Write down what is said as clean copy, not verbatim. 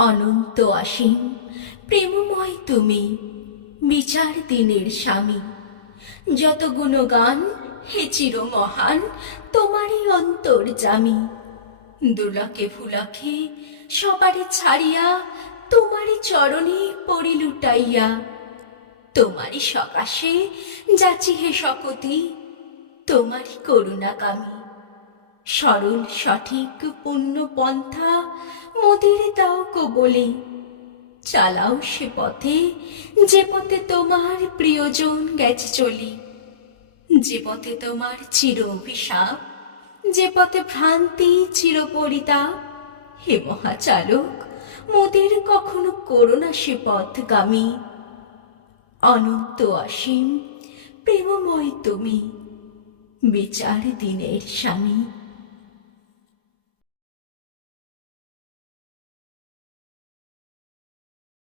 অনন্ত অসীম প্রেমময় তুমি, বিচার দিনের স্বামী। যত গুণগান হে চির মহান, তোমারই অন্তর্যামী। দুলাকে ফুলাকে সবারে ছাড়িয়া, তোমারই চরণে পড়ি লুটাইয়া। তোমারই সকাশে যাচি হে শকতি, তোমারই করুণাকামী। সরল সঠিক পুণ্য পন্থা মোদের দাও গো বলি। চালাও সে পথে, যে পথে তোমার প্রিয়জন গেছে চলি। যে পথে তোমার চির অভিশাপ, যে পথে ভ্রান্তি চির পরিতাপ। হে মহাচালক, মোদের কখনো করো না সে পথগামী। অনন্ত অসীম প্রেমময় তুমি, বিচার দিনের স্বামী।